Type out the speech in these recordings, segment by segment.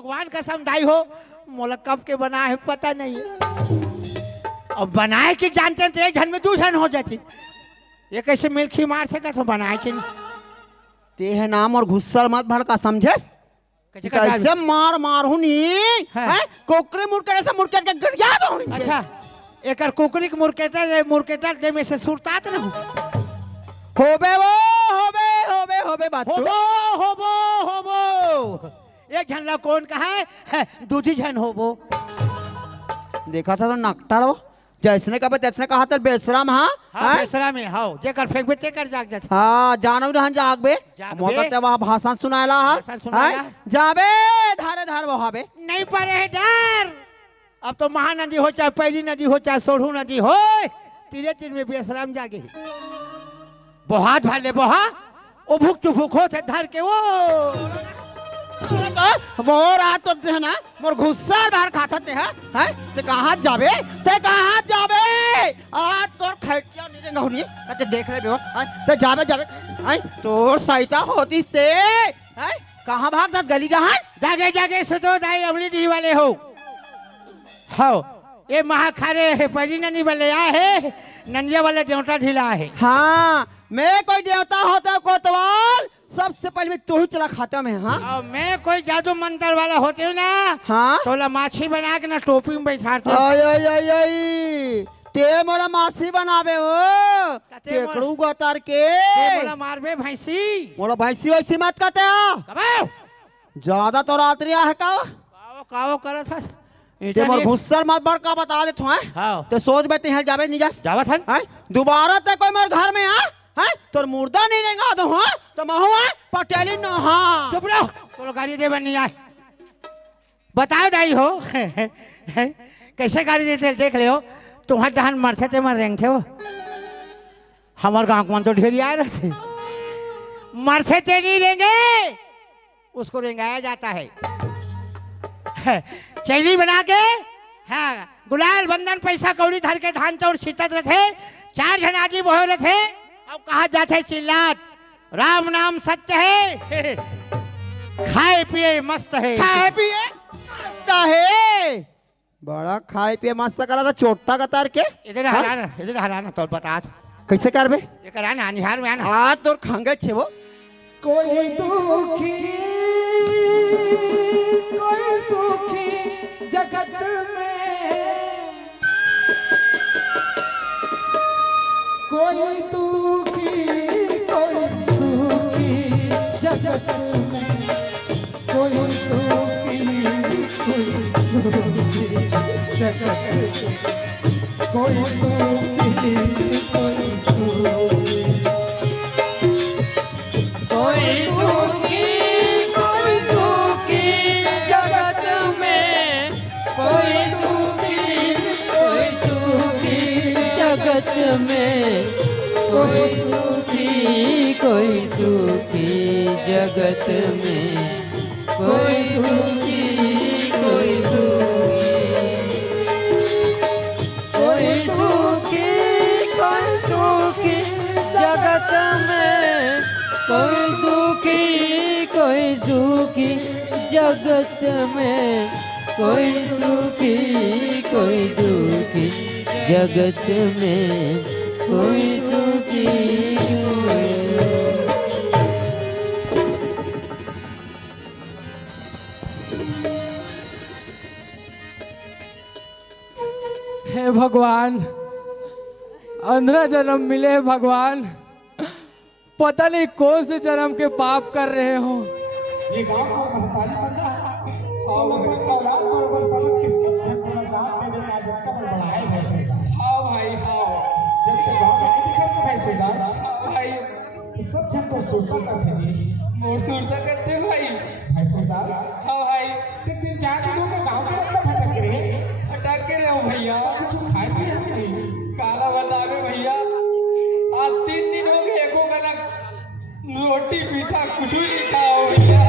भगवान का समझाई हो मोला कब के बना है पता नहीं है। अब बनाए कि जानते हैं तो एक जन में दो जन हो जाती। ये कैसे मिल्खी मार सका तो बनाए कि नहीं। ते है नाम और गुस्सा मत भड़का समझे कैसे मार मार हूँ नहीं है कोकरे मुड़के से मुड़के के गड़िया दो। अच्छा एक कुकरी के मुरकेटा दे में से सुरतात न होबे होबे बात होबो एक जन ला कौन कहा है दूसरी जन होबो। देखा था तो नकटा जैसने कहा तैसने कहा था बेशरम। हाँ बेशरम है हां जेकर फेंक बे तेकर जाग जात। हां जानो रहन जाग बे मोटा ते वहां भाषण सुनायला हां जाबे धारे धार वहाबे नहीं पड़े है डर। अब तो महानदी हो चाहे पहली नदी हो चाहे सोढ़ू नदी हो तीरे तीर में बेशरम जागे बहुत भाले बोहा ओ भूख चुभुक हो से धर के वो रात तो है ना मोर गुस्सा बाहर खाता ते है ते कहां जाबे आज तोर खैटिया नहीं गहुनी ते देख रहे हो ते जाबे तोर सैता होती ते है कहां भाग जात गली जहां जागे सुतो दाई अमली डी वाले हो ये महाखारे है पहली नदी वाले आए है नंदिया वाले देवता ढीला है। हाँ मैं कोई देवता होता कोतवाल सबसे पहले तू ही चला खाता में। हाँ मैं कोई जादू मंत्र वाला होते हूँ ना। हाँ तोला माछी बना के ना टोपी में बैठाते ते मोला माछी बनावे हो केकड़ू गोतर के मोला मारबे भैंसी मोला भैंसी वैसी मत कहते हो ज्यादा तो रात्रि है काओ करत था ते मोर गुस्सा मत बड़का बता दे तो सोच बैठे हैं जावे नहीं जावत है दोबारा ते कोई मोर घर में है तोर मुर्दा नहीं रहेगा तो हाँ तो महुआ पटेली न हाँ चुप रहो तो गाड़ी दे बन नहीं आए बताओ दाई हो कैसे गाड़ी देते देख ले हो तुम्हारे डहान मरते थे मर रेंग थे वो हमारे गाँव में तो ढेरी आए रहे थे मरते थे नहीं रेंगे उसको रेंगाया जाता है चैली बना के हाँ गुलाल बंधन पैसा कौड़ी धर के धान चौड़ छिटत रहे 4 जन आदमी बोहे रहे अब कहा जाते चिल्लात राम नाम सत्य है खाए पिए मस्त है बड़ा खाए पिए मस्त करा था चोटा कतार के इधर हराना तो बता कैसे कर बे ये करा ना निहार में आना हाथ तोर खंगे छे वो कोई दुखी कोई सुखी जगत में कोई दुखी कोई सुखी जगत में कोई दुखी कोई सुखी जगत में कोई दुखी कोई सुखी में कोई सुखी जगत में कोई सुखी कोई सुखी जगत में कोई दुखी कोई सुखी जगत में कोई सुखी कोई दुखी जगत में कोई दुखी हे भगवान 15 जन्म मिले भगवान पता नहीं कौन से जन्म के पाप कर रहे हो। ये गांव का महतारी बंदा है और वो औलाद और वो समझ के सब जन को दान दे देना जब तक बढ़ाए है। हाँ भाई हाँ जब तक गांव में नहीं दिखते भाई सुल्तान भाई सब जन को सोचता करते जी मोर सुरता करते भाई भाई सुल्तान हाँ भाई कि 3-4 दिनों में गांव के अंदर भटक रहे अटक के रहो भैया कुछ खाए पिए से नहीं काला बतावे भैया आज 3 दिन हो गए एको कना रोटी पीठा कुछ ही नहीं खाओ भैया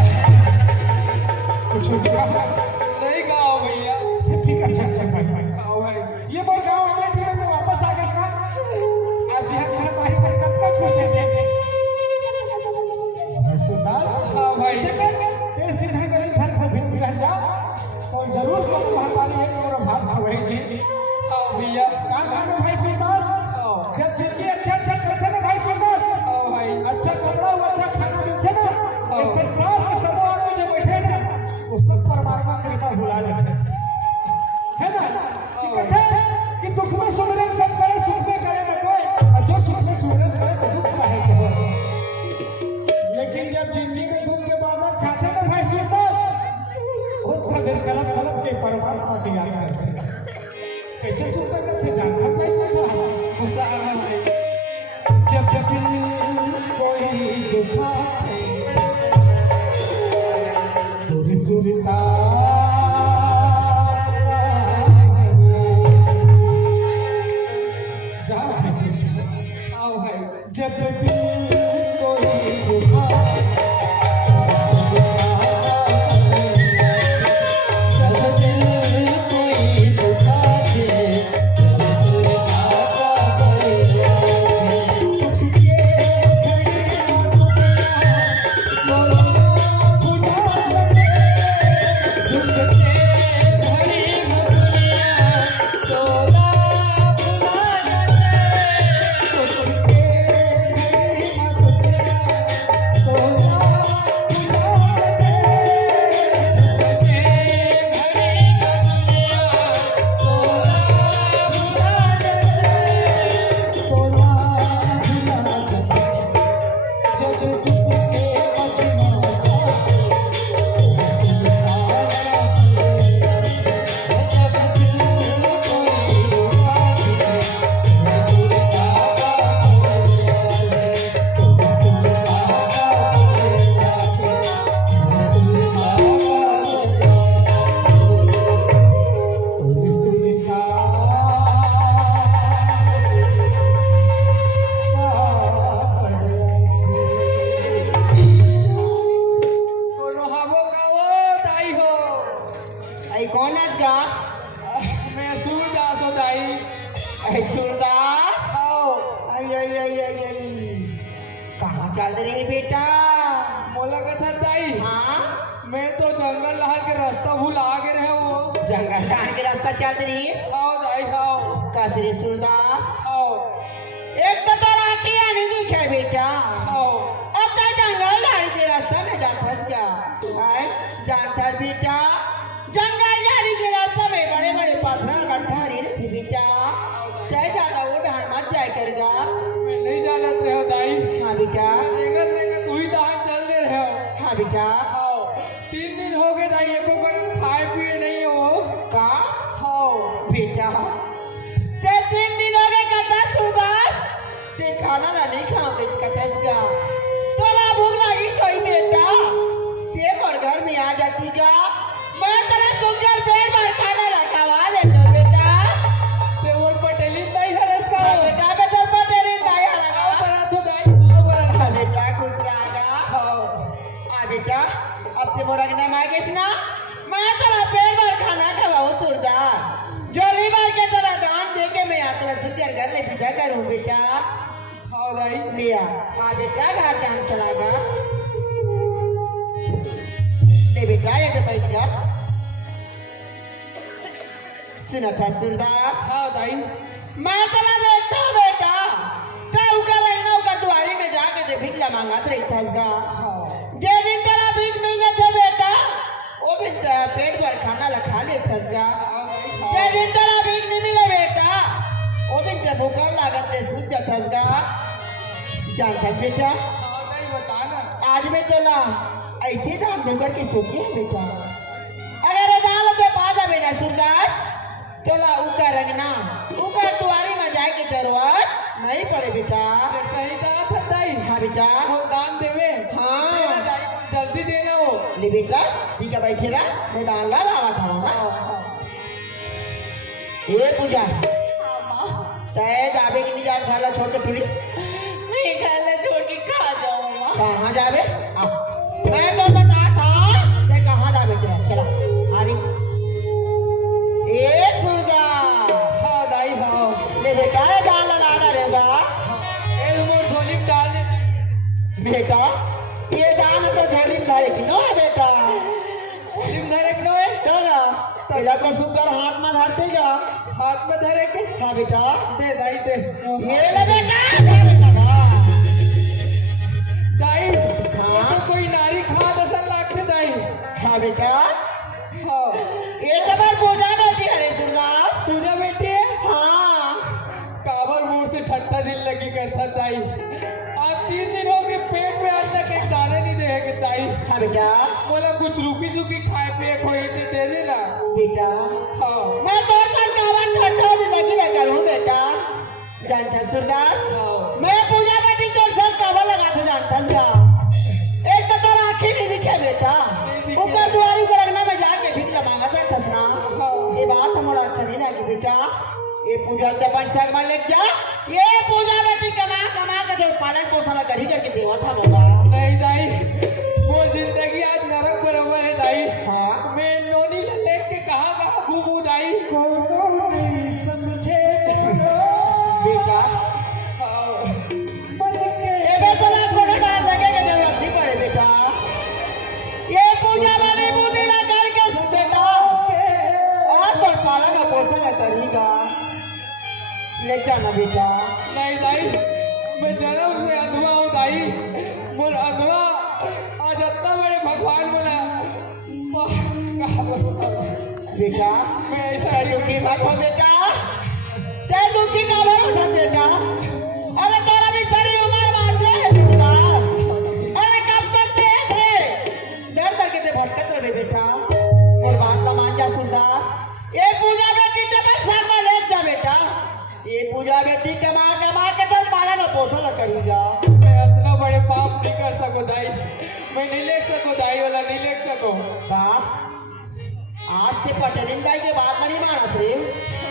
कुछ नहीं खाओ भैया ठीक अच्छा भाई खाओ भाई ये बार गांव आने के लिए वापस आ गए ना आज यह मेरा भाई कब तक खुश है भाई सुल्तान हाँ भाई ये सीधा गली घर पर भी रह जा सूरज का दुख है के हो लेकिन जब जिंदगी के दुख के बाद छाछे में भाई सूरदास वो फिर कलप कलप के परमात्मा की याद करते कैसे सुनता करते जानता कैसे था गुस्सा आ रहा है जब जब कोई दुखा तुझे सुनता जब भी कोई दुखा जब दिल कोई दुखा दे कहाँ चल रही बेटा? मोला कथा दाई हाँ मैं तो जंगल लहार के रास्ता भूला के रहे वो जंगल लहार के रास्ता चल रही है। आओ दाई आओ कसरी सूरदास आओ एक तो राखी आने दिखे बेटा आओ अब तो जंगल लहार के रास्ता में जाता क्या जाता बेटा जंगल लहार के रास्ता में बड़े बड़े पत्थर गड्ढा रहते बेटा तय ज्यादा वो ढाल मत जाए करेगा। मैं नहीं जानत रहे हो दाई। हाँ बेटा रेंगत रेंगत तू ही दाई चल दे रहे हो। हाँ बेटा आओ 3 दिन हो गए दाई एको बार खाए पिए नहीं हो का आओ बेटा ते 3 दिन हो गए कथा सूरदास ते खाना ना नहीं खाओगे कथा का तोला भूख लगी कोई बेटा ते पर घर में आ जाती का मैं तेरे तुझे पेट भर खाना रखवा ले तो बेटा ते वो पटेली दाई हरस का बेटा बेटा पटेली दाई हरस बड़ा तो दाई आओ बड़ा बेटा खुश रहा आओ आ बेटा अब से मोरा के नाम आ गए ना मैं तेरा पेट भर खाना खवाऊं सूरदास जोली भर के तेरा दान दे के मैं तेरा तुझे घर ले विदा करूं बेटा। आओ दाई लिया हाँ बेटा घर जान चलागा ले बेटा ये तो बैठ जा सुना था सूरदास। हाँ दाई मैं तेरा देखता हूँ बेटा तो उका लगना उका द्वारी में जाके दे भिखला मांगा रही था जे दिन तेरा भीख मिल जाते बेटा वो दिन तेरा पेट भर खाना लखा ले था जे दिन तेरा भीख नहीं मिले बेटा वो दिन से भूखा लागत दे सूझ जाता जानता बेटा। आओ दाई बता ना आज में तो ला ऐसे दान देकर के सोची है बेटा अगर दान के पास है बेटा सूरदास तो ला उका रंगना उका तुम्हारी में जाए की जरूरत नहीं पड़े बेटा। सही कहा था दाई। हाँ बेटा वो दान देवे हाँ देना दाई जल्दी देना हो ले बेटा ठीक है बैठे रहा मैं दान ला लावा था ना ये पूजा तय जावे की नहीं जा खाला छोड़ के थोड़ी मैं खाना छोड़ के कहाँ जाऊँ माँ? कहाँ जावे मैं तो बता था ते कहाँ जावे तेरा चला अरे ए सूरदास हाँ दाई हाँ ले बेटा दान लाना रहेगा ए मोर झोली में डाल दे बेटा ये दान तो झोली में डाले कि नो बेटा सिम धरे के नोए चला तेरा को सुकर हाथ में धरते जा हाथ में धरे के हाँ बेटा दे दाई दे ये ले बेटा धरे लगा दाई वो तो कोई नारी खा दसन लाख के दाई हाँ बेटा हाँ ये तो बार पूजा बैठी हरे सूरदास पूजा बेटी है हाँ काबर मोर से ठट्टा दिल लगी करता दाई आज 3 दिन हो गए पेट में आज तक एक दाने नहीं देंगे दाई। हाँ बेटा बोला कुछ रूखी सूखी खाए पिए खोई से दे देना। बेटा हाँ मैं तोर कर कावन ठट्ठा जिंदगी ले करूं बेटा जानता सुरदास हाँ। मैं पूजा बेटी तो सब कावा लगा था जानता क्या एक तो तोर आंखें नहीं दिखे बेटा ऊपर दुआरी को रखना में जाके भिख मांगा था ठसना ये बात हमारा अच्छा नहीं लगी बेटा ये पूजा तो बन सक में लेके जा ये पूजा बेटी कमा कमा के जो पालन पोषण कर ही करके देवा था होगा नहीं दाई वो जिंदगी आज नरक बराबर है दाई। हाँ मैं नोनी ले लेके के कहाँ घूमू दाई। कोनो नहीं समझे बेटा मन के ये बेटा कोनो डाल लगे के जरूरत नहीं पड़े बेटा ये पूजा वाली बूटी ला करके बेटा और तो पालन पोषण करेगा ले जाना बेटा नहीं दाई मैं जन्म से अधवा हूँ दाई। मोर अधवा आज इतना बड़े भगवान बोला बेटा मैं ऐसा ते दुखी मत हो बेटा ते दुखी का भरोसा बेटा अरे तेरा भी सारी उम्र बात है बेटा अरे कब तक देख रे डर डर के ते भटकत रहे बेटा और बात का मान जा सुनदास ये पूजा बेटी ते बस सर में ले जा बेटा ये पूजा बेटी कमा कमा के तो पालन पोषण करेगा मैं इतना बड़े पाप नहीं कर सको दाई। मैं नहीं ले सको दाई वाला नहीं ले सको। का आज से पटेलिन दाई के बात नहीं माना रे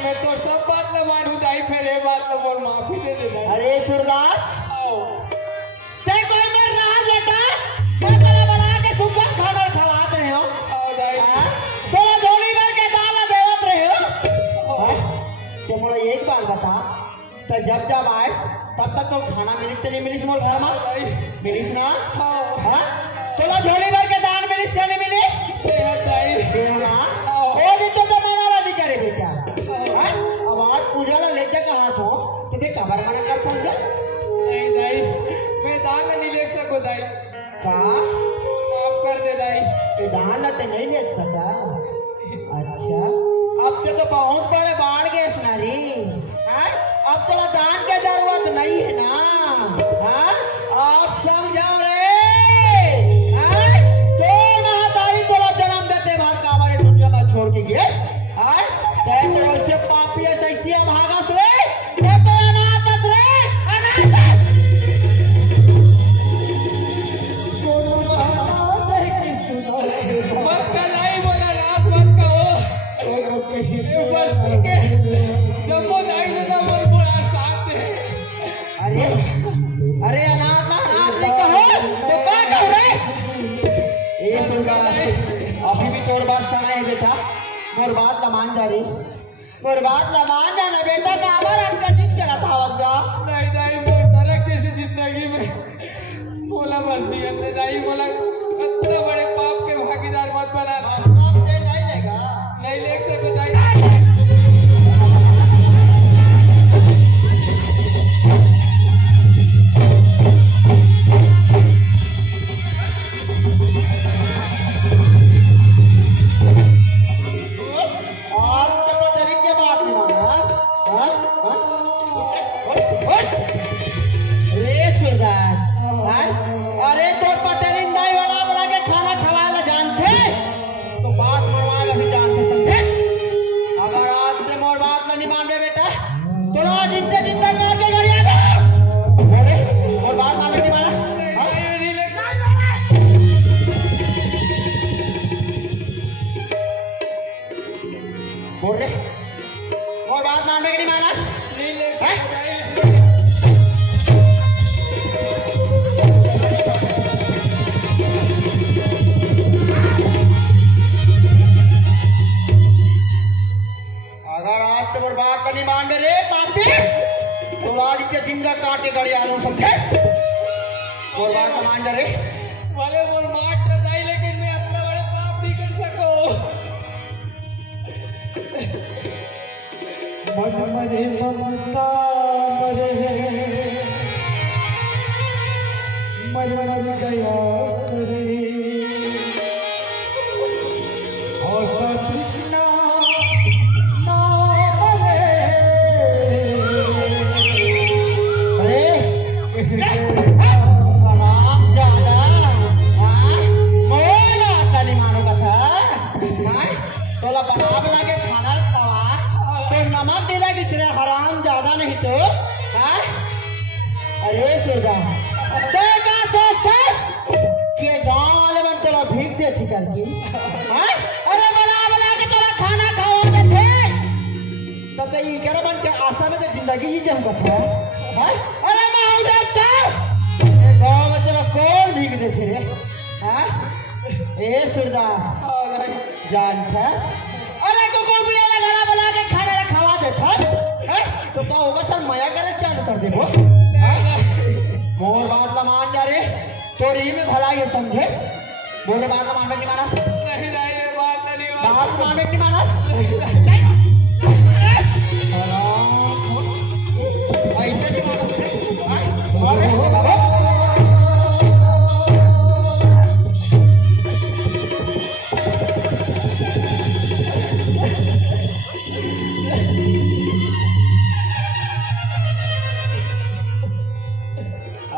मैं तो सब बात न मानू दाई फिर ये बात न बोल माफी दे दे दाई। अरे सुरदास आओ ते कोई मर रहा बेटा मैं तेरा बना के सुबह खाना खवात रहे हो आओ दाई। हाँ? तेरा झोली भर के दाल देवत रहे हो हाँ? तो मोला एक बात बता तो जब जब आए तब तक तो खाना मिलिस तो नहीं मिलिस मोर घर में दाई मिलिस ना आओ हाँ? तोला झोली भर के दाल मिलिस क्या नहीं मिलिस ए दाई देवना वो दिन तो मना ला नहीं करे बेटा हाँ? अब आज पूजा ला ले जा कहाँ तो तुझे कबर मना कर समझा नहीं दाई मैं दाल नहीं ले सको दाई। का माफ कर दे दाई। ये दान ला तो नहीं ले सकता अच्छा अब तो बहुत बड़े बाढ़ गए सुनारी हाँ? अब तो दान के जरूरत नहीं है ना हाँ? आप समझो रे हाँ? तो महातारी तोला जन्म देते भार का हमारे दुनिया में छोड़ के गए हाँ? तो ऐसे पापी है सैसी है भागस रे ये तो अनाथ रे अनाथ बस का दाई बोला रात मत कहो बस ठीक है जब वो दाई ने ना बोल बोला साथ है। अरे अरे अनाथ नहीं कहो तो क्या कहो रे ये सुनगा अभी भी तोर बात सुना है बेटा मोर बात ला मान जा रे मोर बात ला मान जाना बेटा का आवर अंका जीत करा था वजगा नहीं दाई वो नरक जैसी जिंदगी में बोला बस जीवन ने दाई बोला इतना बड़े पाप के भागीदार मत बना। बाप से नहीं लेगा नहीं ले सको दाई। और तो तेरी क्या बात नहीं माना हाँ हाँ रे सुरदास हाँ? अरे तो पटेलिन दाई वाला बोला के खाना खवाला जानते तो बात मरवाएगा भी जानते समझे अगर आज से मोर बात नहीं मान रहे बेटा तो ना जिंदा जिंदा करके घर आ जाओ बोले मोर बात मान नहीं माना हाँ? नहीं ले बोल रहे मोर बात मान रहे कि नहीं माना नहीं ले हैं? दाई। अगर आज तो बात नहीं मान रे पापी तो आज के जिंदा काटे गड़े आलू समझे और बात तो मान जा रे बोले वो मार तो दाई लेकिन मैं इतना बड़े पाप नहीं कर सको। मन मरे ममता मरे मर गया शरीर और कृष्णा ना मरे अरे आराम ज्यादा मोला तनी मानो कथा हाय तोला बना के खाना खावा तो नमक दिला कि तेरा हराम ज्यादा नहीं तो हाय अरे सुरगा देखा सोच के गांव वाले बन तेरा भीख दे शिकार की हाय अरे बना के तेरा खाना खाओगे थे तब तो ये कह बन के आशा में तो जिंदगी जी जम कथा हाय अरे माऊ देखता ये गांव में तेरा कौन भीख दे थे रे हाय ए सुरदास जान था अरे तो कोई भी लगा बना के खाना खावा देता है तो क्या होगा सर मया करे चालू कर दे वो मोर बात ला मान जा रे तोरी में भलाई है समझे बोले बात ला मान में नहीं माना नहीं नहीं बात नहीं बात मान में नहीं माना ऐसे नहीं माना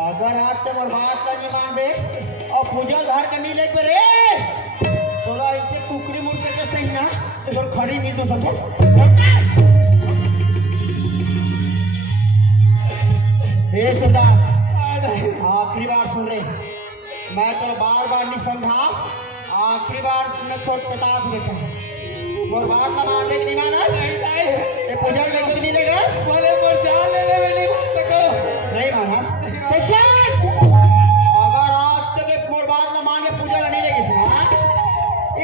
अगर आज से बर्बाद करने मांगे और पूजा घर करनी लेके रे थोड़ा इसे कुकरी मुड़ के सही ना तो खड़ी नहीं तो समझो ए सुधा आखिरी बार सुन ले मैं तो बार बार नहीं समझा आखिरी बार मैं छोट प्रताप बेटा और बात ना मानने की नहीं माना ये पूजा लेके नहीं लेगा बोले पर जान लेने में नहीं मान सको नहीं माना अगर आज तक एक बात न मान के पूजा नहीं लेगी सुना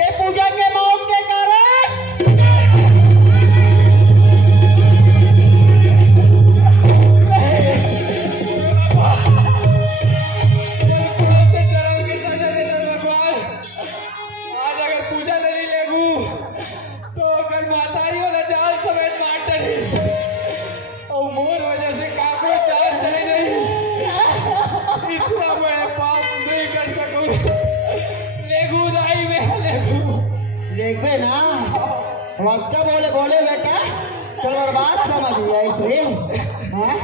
ये पूजा के मौत के कारण आज अगर पूजा नहीं लेगू तो अगर मातारी वाला जाल समेत मार डरी और मोर वजह से काको जान चली गई इतना बड़ा पाप नहीं कर सकूं लेगू दाई में लेगू लेगे ना वक्त बोले बोले बेटा चलो और बात समझ लिया इसलिए हाँ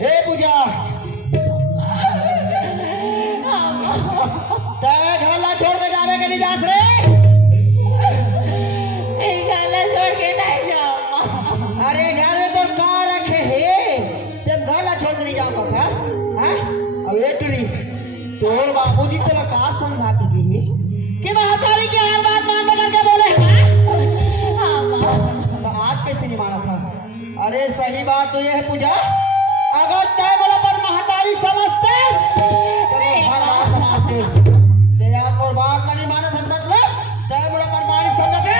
हे पूजा तेरे घर ला छोड़ के जावे के नहीं जात रे गाला छोड़ के नहीं जाऊंगा अरे घर में तो कहाँ रखे है जब घर ला छोड़ के नहीं जा पाता हाँ अब ये टुरी तोर बाबूजी तेरा कहा समझा के गई कि महातारी की हर बात मान करके बोले तो आज कैसे नहीं माना था अरे सही बात तो ये है पूजा अगर तय बोला पर महातारी समझते तो हर बात समझते ते यार और बात नहीं माना था मतलब तय बोला पर मानी समझते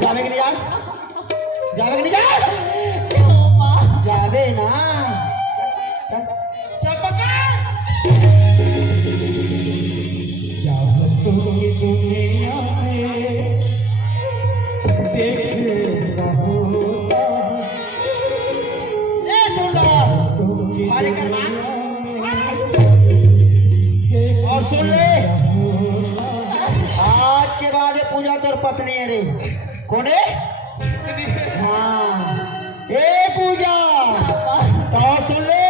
जावे के नहीं आज जावे के नहीं जा जावे ना चल पकड़ दुनिया में देखे सहोता ए सुन हरे कर्मा और सुन ले आज के बाद ये पूजा तेरी पत्नी है रे कौन है हाँ ए पूजा तो सुन ले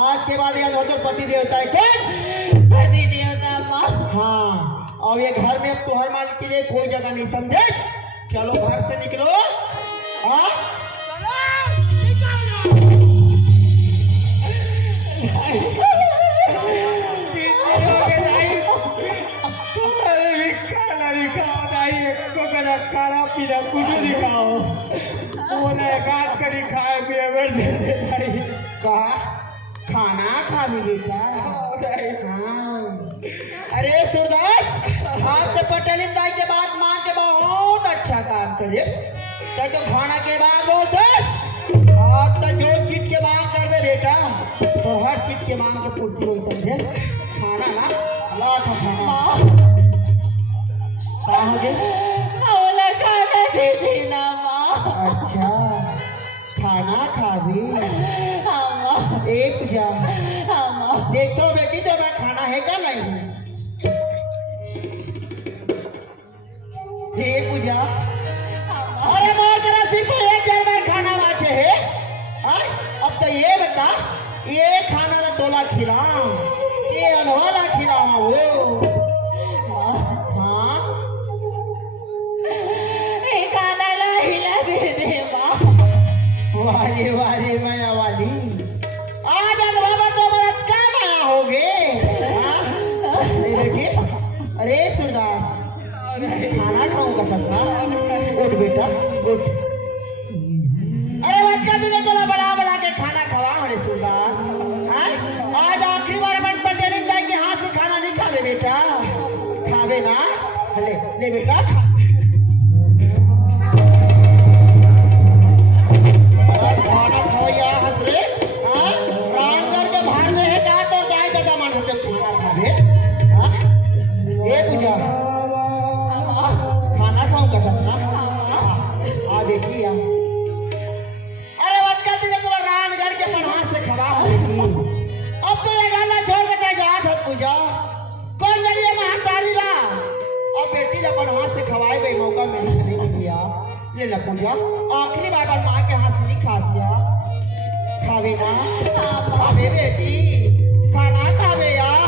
आज के बाद यह तो पति देवता है कौन पति देवता माँ हाँ और ये घर में अब तोहर मालिक के लिए कोई जगह नहीं समझे चलो घर से निकलो हाँ खाना पीना कुछ दिखाओ काट कर खाए पिए कहा खाना खा भी बेटा हाँ अरे सूरदास आप तो पटेल दाई के बात मान के बहुत अच्छा काम करे तो खाना के बाद बोलते आप तो जो चीज के मांग कर दे बेटा तो हर चीज के मांग के पूर्ति हो समझे खाना ना ला था खाना कहाँ हो गए बोला खाना दे देना माँ अच्छा खाना खा भी हाँ माँ एक जा हाँ माँ देखो बेटी तो मैं खाना है क्या नहीं हे पूजा अरे मोर तेरा सिर्फ एक जन में खाना बाचे रहे हाँ? अब तो ये बता ये खाना ला तोला खिलाऊं ये अनवाला खिलाऊं वो हाँ ये खाना ला हिला दे दे माँ वारे वारे माया वाली आज अनवा तो बरस का माया हो गए हाँ? अरे बेटे अरे सुरदास खाना खाऊंगा सपना उठ बेटा उठ अरे बात कर दीजिए चलो बड़ा बड़ा के खाना खवा हमारे सुरदास हाँ? आज आखिरी बार अपन पटेल के हाथ से खाना नहीं खावे बेटा खावे ना ले ले बेटा खा खाना खाओ या हंसले हाँ? प्राण करके बाहर में है का तो जाए दादा मान होते खाना खावे हाँ? ये पूजा खाना खाऊंगा सपना आ बेटी आ अरे बात कर दीजिए तो रानगढ़ के पनहार से खवा हो बेटी अब तो ये गाना छोड़ के जा छत पूजा कौन जरिए महातारी ला अब बेटी जब पनहार से खवाए भाई मौका मिली नहीं दिया ये ला पूजा आखिरी बार बार माँ के हाथ से नहीं खा दिया खावे ना खावे बेटी खाना खावे यार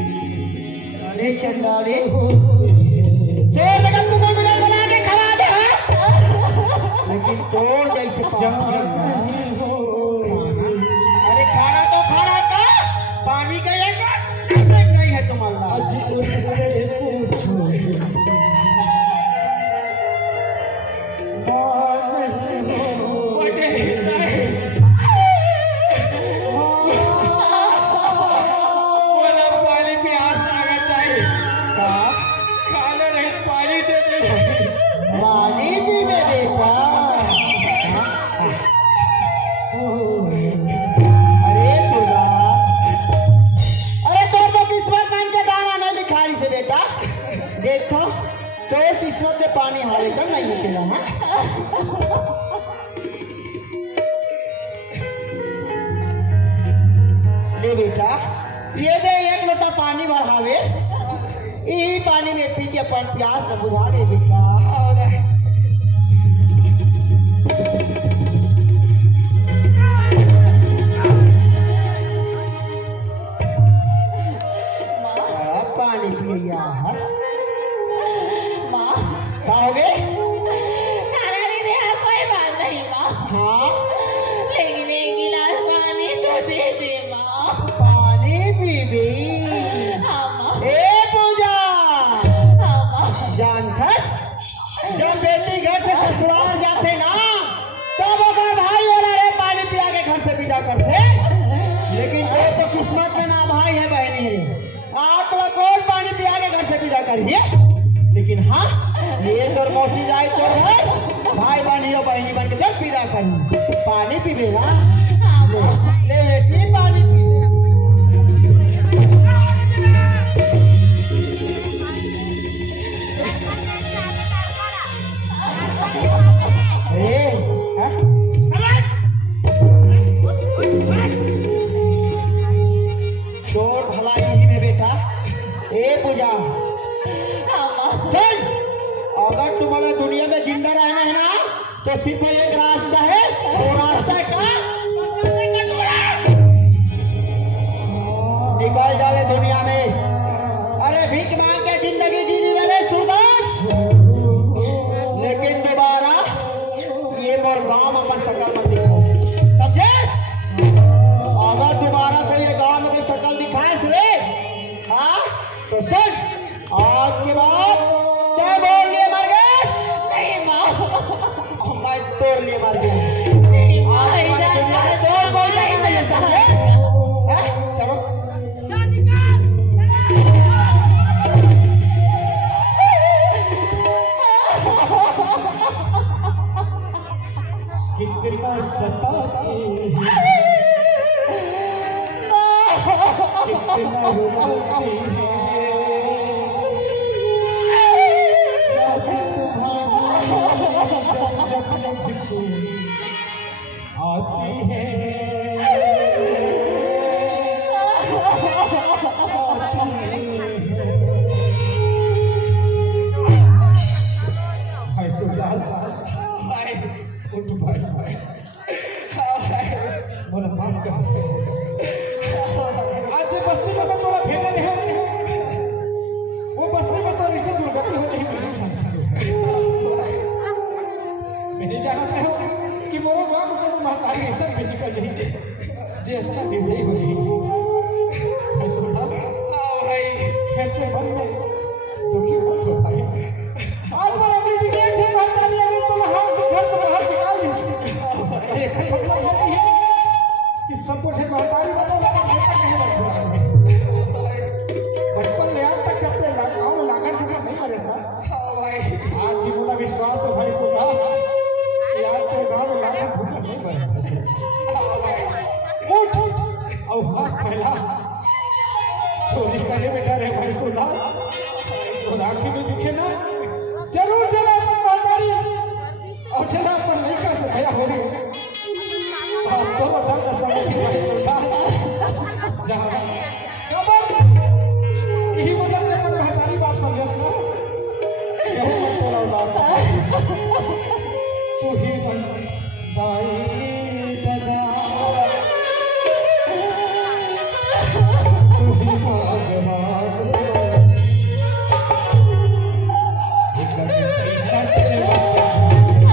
अरे चंदाले जोर लगा तुम मुझे बना के खवा दे लेकिन तोड़ जैसे अरे खाना तो खाना का पानी का एक नहीं है तुम्हारा बोला पानी पे हाथ लगा चाहिए खाना नहीं पानी दे दे पानी भी में बेटा अरे सुना अरे तो किस्मत मान के दाना नहीं लिखाई से बेटा देखो तो किस्मत से पानी हारे तक नहीं निकला हाँ? ले बेटा ये दे एक लोटा पानी बढ़ावे यही पानी में पी के अपन प्यास न बुझा दे बेटा पानी पिया माँ खाओगे खाना नहीं दे कोई बात नहीं माँ हाँ लेकिन एक गिलास पानी तो दे दे माँ पानी पी गई हाँ माँ ए पूजा हाँ माँ जानता जब बेटी घर से ससुराल जाते ना तब अगर भाई वाला रे पानी पिया के घर से विदा करते लेकिन वो तो किस्मत में ना भाई है बहनी है आप लोग कौन पानी पिया के घर से विदा करिए लेकिन हाँ ये तो मौसी जाए तो है भाई बहनी हो बहनी बन के जब विदा करी पानी पीबे ना ले बेटी पानी पी शोर भला यही में बेटा ए पूजा हाँ माँ चल अगर तुम्हारा दुनिया में जिंदा रहना है ना तो सिर्फ एक रास्ता है वो रास्ता का निकल जाए दुनिया में अरे भीख मांग के जिंदगी जीने वाले सुरदास लेकिन दोबारा ये मोर गांव अपन शकल मत दिखाओ समझे अगर दोबारा से ये गांव में कोई शकल दिखाए रे हाँ तो सुन आज के बाद क्या बोल लिए मर गए नहीं माँ मैं तोड़ लिए मर गए नहीं माँ आज हमारी दुनिया में तोड़ बोल जाएगा ये समझे हैं? चलो कितना सताती कितना रुलाती जब मुझको आती है सुदास भाई उठ भाई भाई हाँ भाई मोरा माफ कर आज जे बस्ती में तोरा भेजल है वो बस्ती में तो ऐसे दुर्गति हो रही मेरे जानत है कि मोरो गांव में महतारी ऐसा भी निकल रही जे इतना निर्दयी हो रही है सुदास हाँ भाई कहते मन में दुखी मत हो भाई आज पर अभी बिगड़े थे महतारी अगर तो हम घर तो बाहर निकाल दी एक मतलब ये नहीं है कि सब कुछ महतारी बता लगा बेटा कहे लग बचपन में आज तक जब तक गाँव लागन जुगा नहीं मरे था हाँ भाई आज भी बोला विश्वास है भाई सुदास कि आज तो गाँव लागन जुगा नहीं मरे उठ और हाथ फैला चोरी करे बेटा रे भाई सुदास तो राखी में दिखे ना जरूर चला अपन महतारी और चला अपन लड़का से भया हो रही आप तो बता का समझ भाई सुदास जहाँ कबर यही वजह से अपन महतारी बात समझस ना यही मत तोरा उदास तू ही बन दाई दादा तू ही भगवान एक पैसा तेरे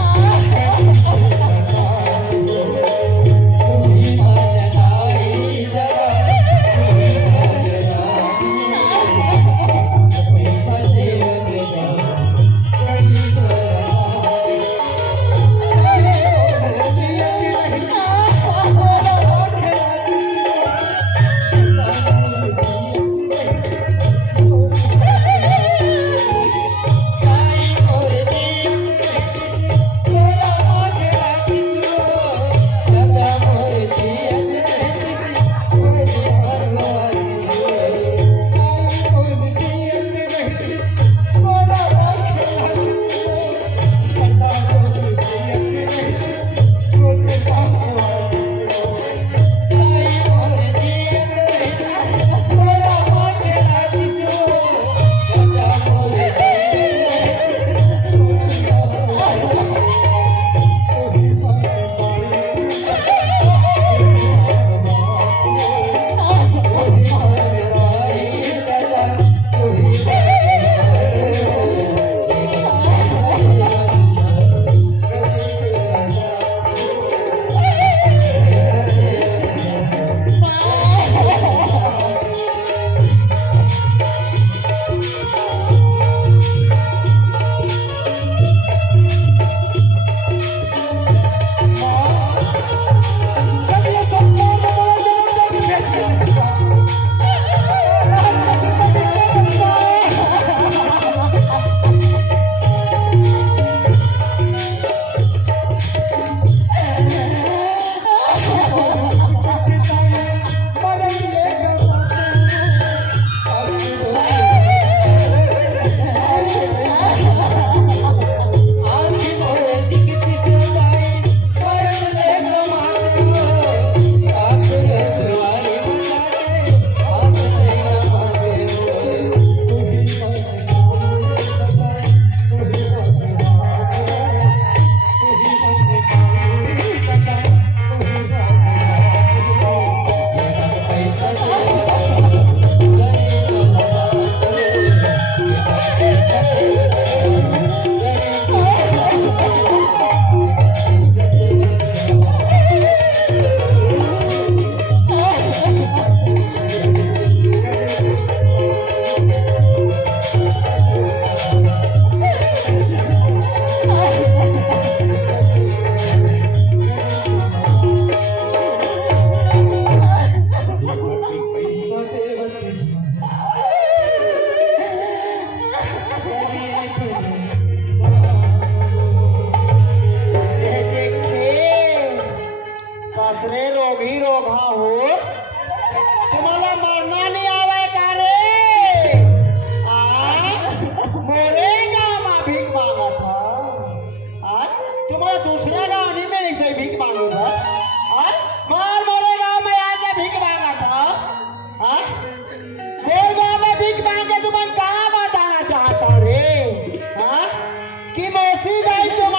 कि मौसी भाई तुम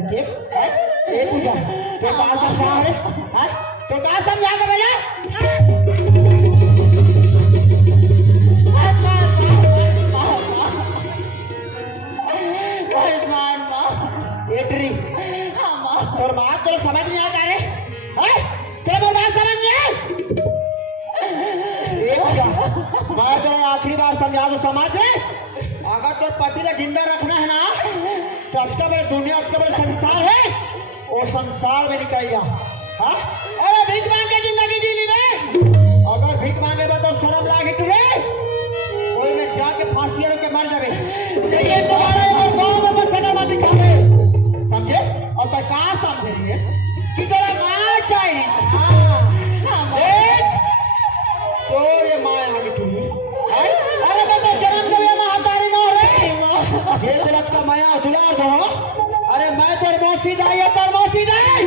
करके हैं? ये पूजा तो कहाँ समझा है हैं? तो कहाँ समझा के भैया एटरी और बात तो समझ नहीं आता रे हैं? तेरे बात समझ नहीं आई ये पूजा मैं तो आखिरी बार समझा दो समाज से अगर तो पति ने जिंदा रखना है ना सबसे बड़े दुनिया सबसे बड़े संसार है और संसार में निकल जा हाँ? अरे भीख मांग के जिंदगी जी ली में अगर भीख मांगे तो शर्म लागे तुझे कोई में जाके फांसी के मर जावे ये तुम्हारा और गांव में बस शर्म मत दिखावे समझे और तो कहाँ समझे ये कि तेरा माँ चाहिए हाँ देख तो ये माँ आगे तुझे अरे मैं तो जन्म के लिए महातारी ना रे ये तेरा का माया दुला दो अरे मैं तेरे मौसी दाई है तेरे मौसी दाई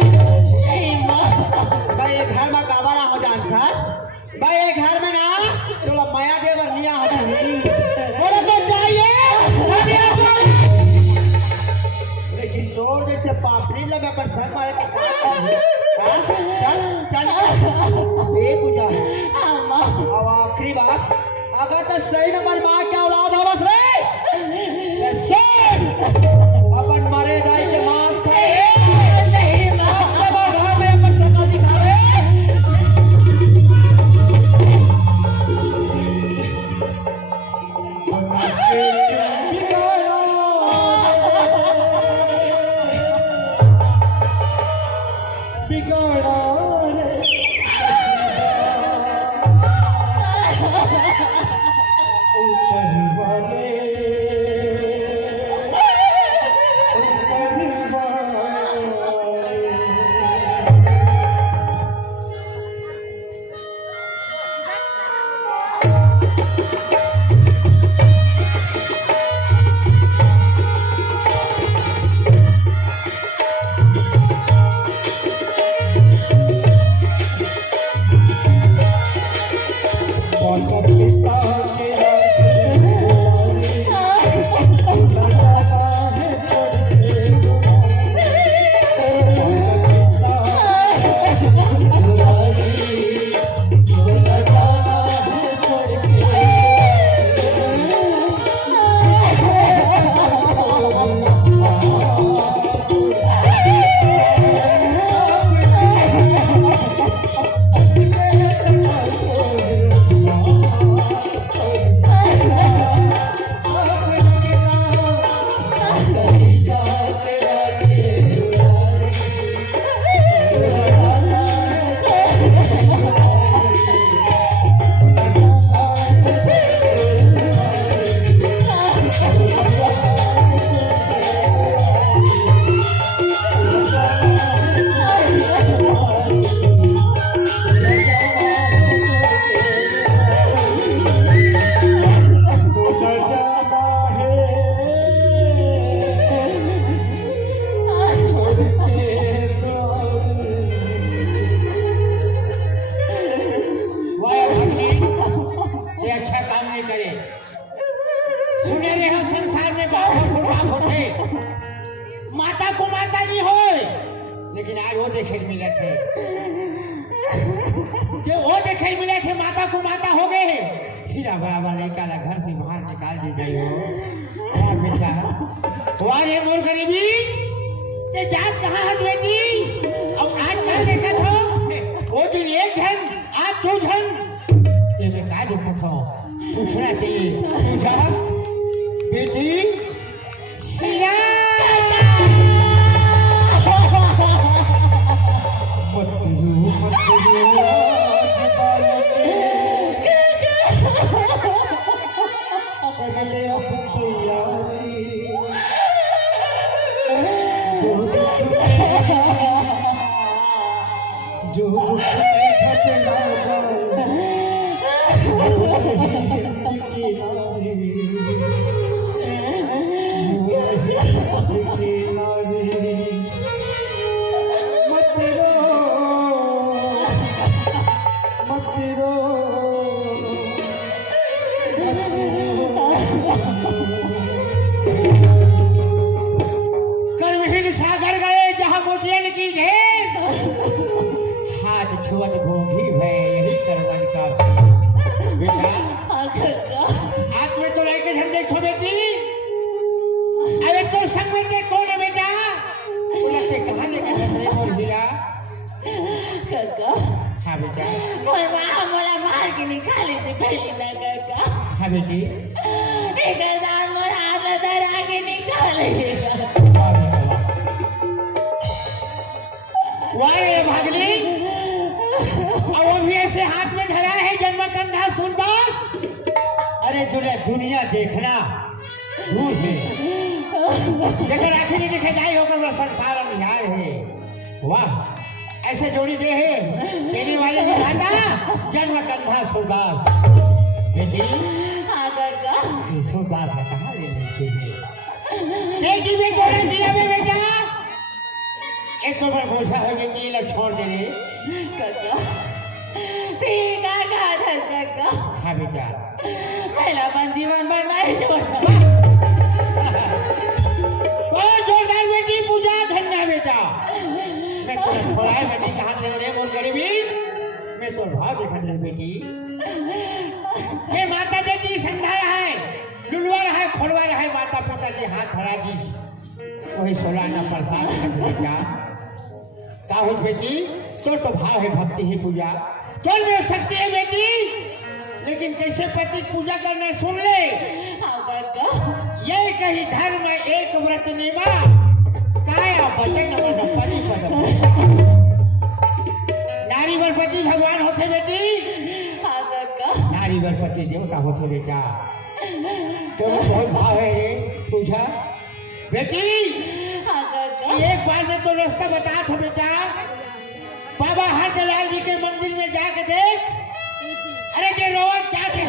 भाई ये घर में कावारा हो जानता भाई ये घर में ना तो माया देवर निया हो बोले तो चाहिए लेकिन तोड़ जैसे पापड़ी लगा पर सर मारे चल चल ये पूजा अब आखिरी बात अगर तो सही नंबर माँ क्या औलाद हो बस रे अपन मरे जाए के माफ करे नहीं माफ घर में अपन सका दिखावे लेकिन आज वो देखे मिले थे जो वो देखे मिले थे माता को माता हो गए हीरा बराबर निकाला घर से बाहर निकाल दी गई हो बेटा तुम्हारे मोर गरीबी ये जात कहाँ है बेटी और आज कहाँ देखा था वो दिन एक धन आज दो धन ये मैं कहा देखा था पूछना चाहिए पूछा बेटी हीरा जो दुख हाथ में तो लेके हम देखो बेटी। अरे तो संग में के कौन है बेटा? उलटे कहाँ लेके चल रहे मोर हीरा? काका हाँ बेटा। मोर माँ मोला मार के निकाली थी पहली ना काका। हाँ बेटी। एक दान मोर हाथ अंदर आके निकाले। वाह रे भागनी, और वो भी ऐसे हाथ में धरा है जन्म कंधा सुन बस। अरे दुनिया देखना दूर है, लेकिन आखिर नहीं दिखे जाए होकर वह संसार अंधियार है। वाह ऐसे जोड़ी दे है देने वाले निभाता जन्म कंधा सुरदास। बेटी हाँ काका ये सुरदास है कहाँ ले लेते हैं? देखी भी जोड़े दिया में बेटा। एक तो बार घोषा हो गई कि लग छोड़ दे रे काका। ठीक है काका। हाँ बेटा। पहला अपन जीवन भर नहीं छोड़ना। बहुत जोरदार बेटी, पूजा धन्य बेटा। मैं तुझे छोड़ाए बेटी कहाँ रहे रे मोर गरीबी। मैं तो भाव देखा रहे बेटी। ये माता जी संधा है, लुलवा रहा है, खोलवा रहा है, माता पिता जी हाथ धरा जी वही 16 आना प्रसाद बेटा। का हो बेटी? तो भाव है, भक्ति ही पूजा चल में सकती है बेटी, लेकिन कैसे पति पूजा करना सुन ले। हाँ काका। ये कही धर्म एक व्रत निभा काया बचन मन पति पद। नारी वर पति भगवान होते बेटी। हाँ काका। नारी वर पति देवता होते बेटा। तो बहुत भाव है ये पूजा बेटी। हाँ काका। एक बार में तो रास्ता बता था बेटा। बाबा हर दलाल जी के मंदिर में जाके देख। अरे ये रोज जाके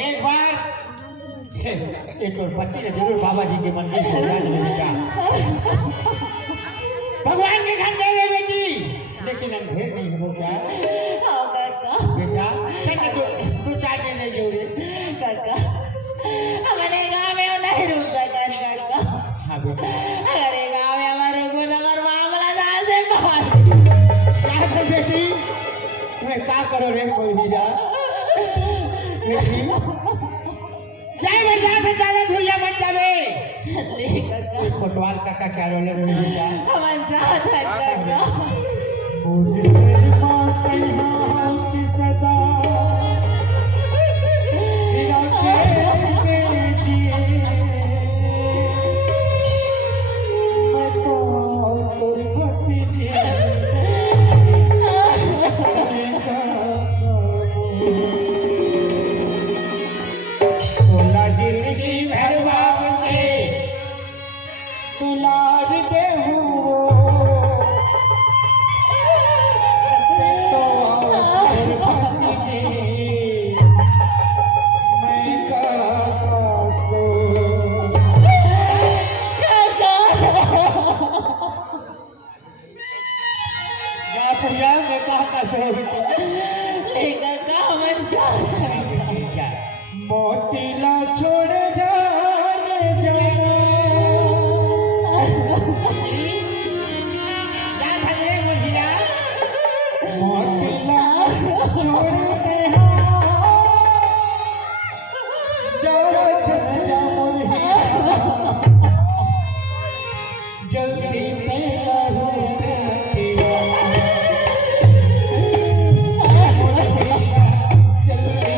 एक बार एक और बच्ची ने जरूर बाबा जी के मंदिर में जा भगवान के घर जा रहे बेटी, लेकिन अंधेर नहीं हो क्या हाँ काका। बेटा? तू 4 दिन नहीं जोड़े काका हमारे गाँव में नहीं रुक सका काका। हाँ बेटा। अगर ये गाँव में हमारे को अगर मामला दाल से बाहर क्या कर बेटी? मैं क्या करो रे कोई भी जा बेटी। जाए बढ़िया से ज्यादा धुरिया मत जावे। कोतवाल काका क्या रोले रे बेटा? हमारे साथ है काका। मुझसे माता होती सदा मोतीला छोड़ जाने जाना मोतीला छोड़ दे जल्दी जल्दी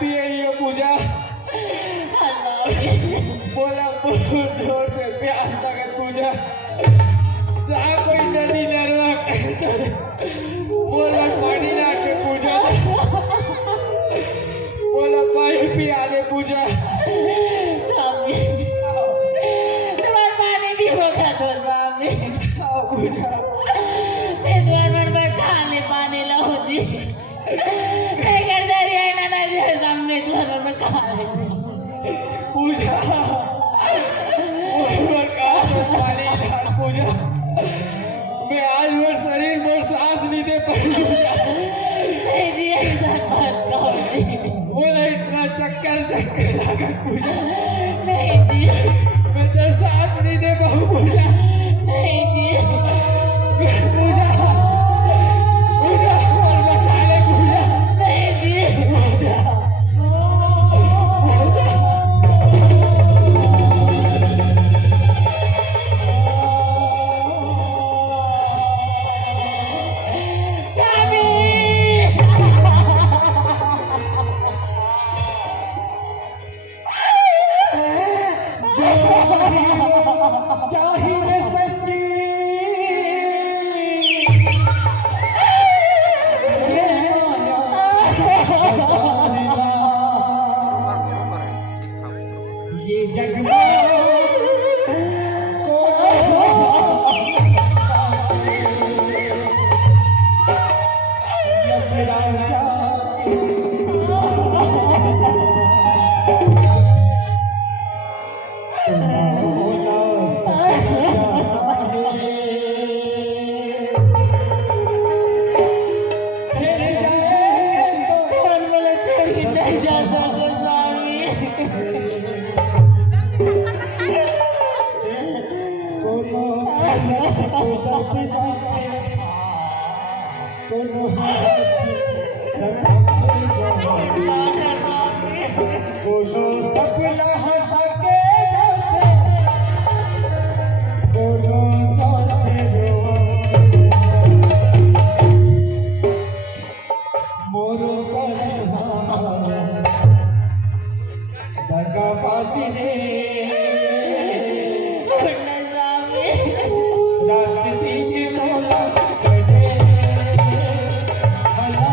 पिए रही हो पूजा? स्वामी बोला बहुत जोर से प्यास लगे पूजा। चाहे कोई नदी नरवा बोला पानी ला के पूजा। बोला पानी पिया दे पूजा। स्वामी तुम्हारा पानी भी होगा तो स्वामी पूजा मैं में खाने पानी लाऊं जी लेकर दरिया ना ना जो सामने द्वार में खाने पूजा ऊपर का पानी डाल पूजा। मैं आज वो शरीर में सांस नहीं दे पाई पूजा। नहीं जी ऐसा मत कहो जी बोला इतना चक्कर चक्कर लगा पूजा। नहीं जी मैं तो सांस नहीं दे पाऊँ पूजा। नहीं जी पूजा पूजा बचा ले पूजा। नहीं जी पूजा जाहिर सच्ची ये जग नहीं जा सकते स्वामी बोलो सब लहसा के बोलो जाते मोरो दगाबाजी रे रात दिन मोला करे भला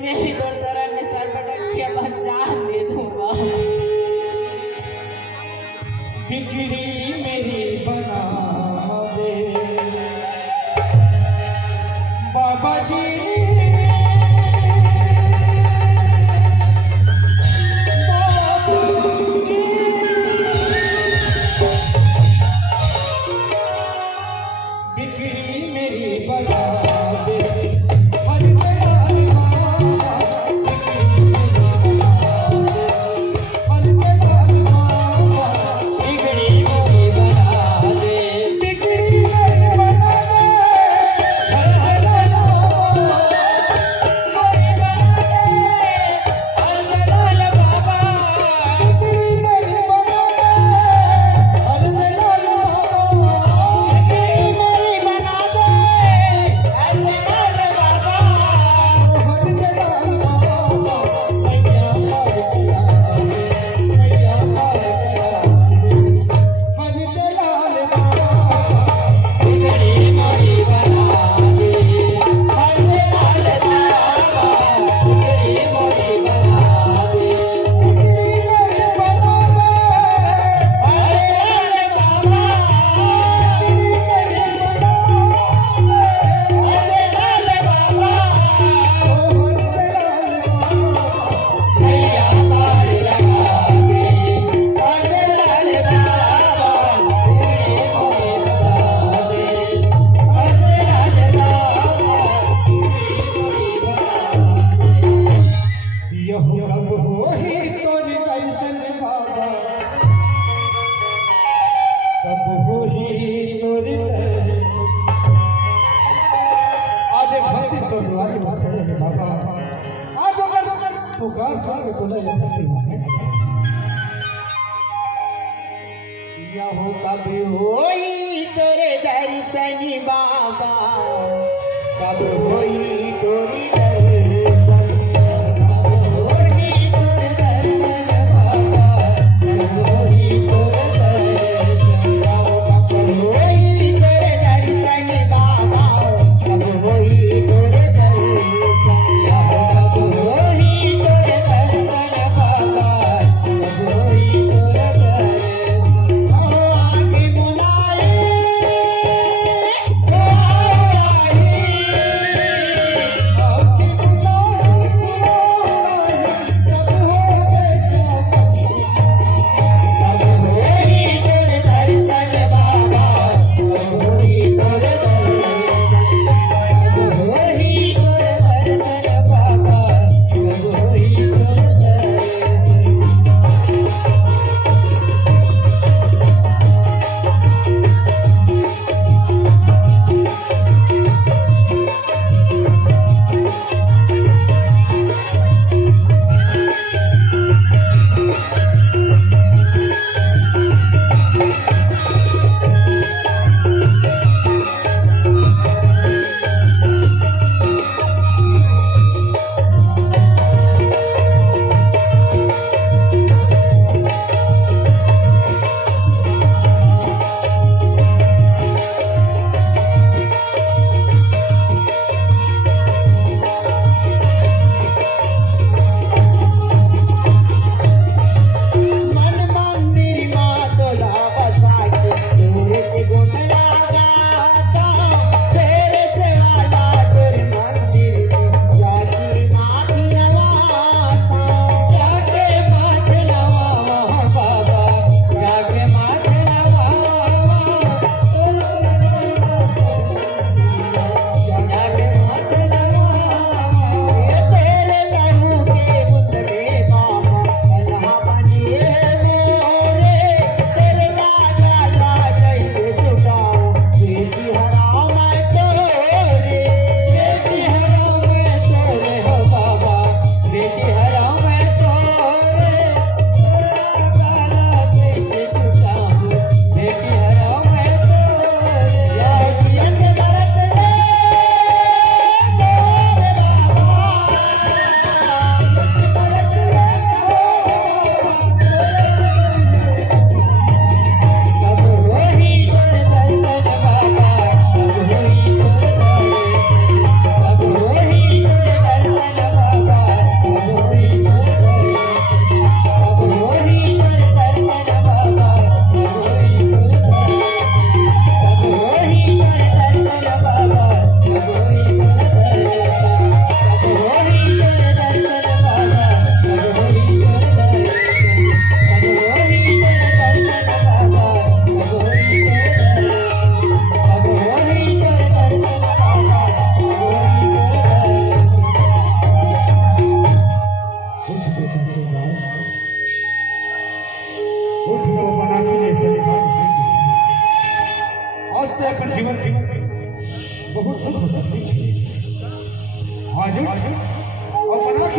मेरी दो तरह में सरपटक के बाद जान दे दूंगा। बिगड़ी मेरी बना दे बाबा जी, बिगड़ी मेरी बना दे हर मेरा कब होई तेरे दर्शन बाबा, कब होई तोरी दर्शन, कब होई तोरे दर्शन बाबा, कब होई तोरे दर्शन, कब होई तेरे दर्शन बाबा, कब होई तोरे दर्शन, कब होई तोरे दर्शन बाबा, कब होई तोरे दर्शन। आके बुलाए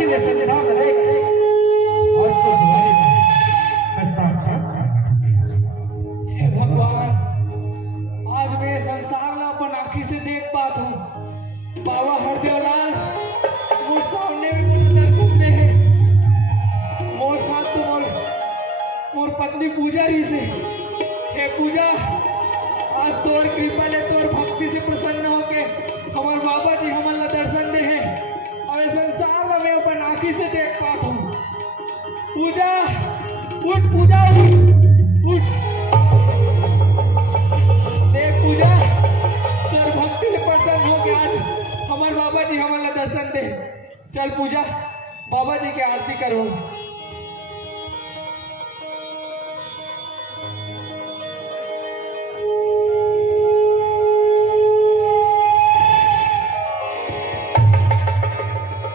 अखिल संसार रहेगा और तो दुआरी मैं साक्षात हे भगवान, आज मैं संसार ला अपन आँखी से देख पात हूँ। बाबा हरदेवलाल मोर सामने में मोर दर्शन दे है। मोर साथ तो मोर पत्नी पूजा रही से। हे पूजा, आज तोर कृपा ले तोर भक्ति से प्रसन्न होके हमार बाबा जी हमारा दर्शन दे हैं और इस संसार में मैं अपन आँखी से देख पाता हूँ। पूजा उठ, पूजा उठ। देख पूजा, तोर भक्ति से प्रसन्न होके आज हमार बाबा जी हमारा दर्शन दे। चल पूजा, बाबा जी की आरती करो।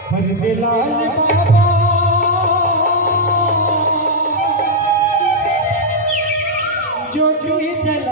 हरदेलाल बाबा जो जल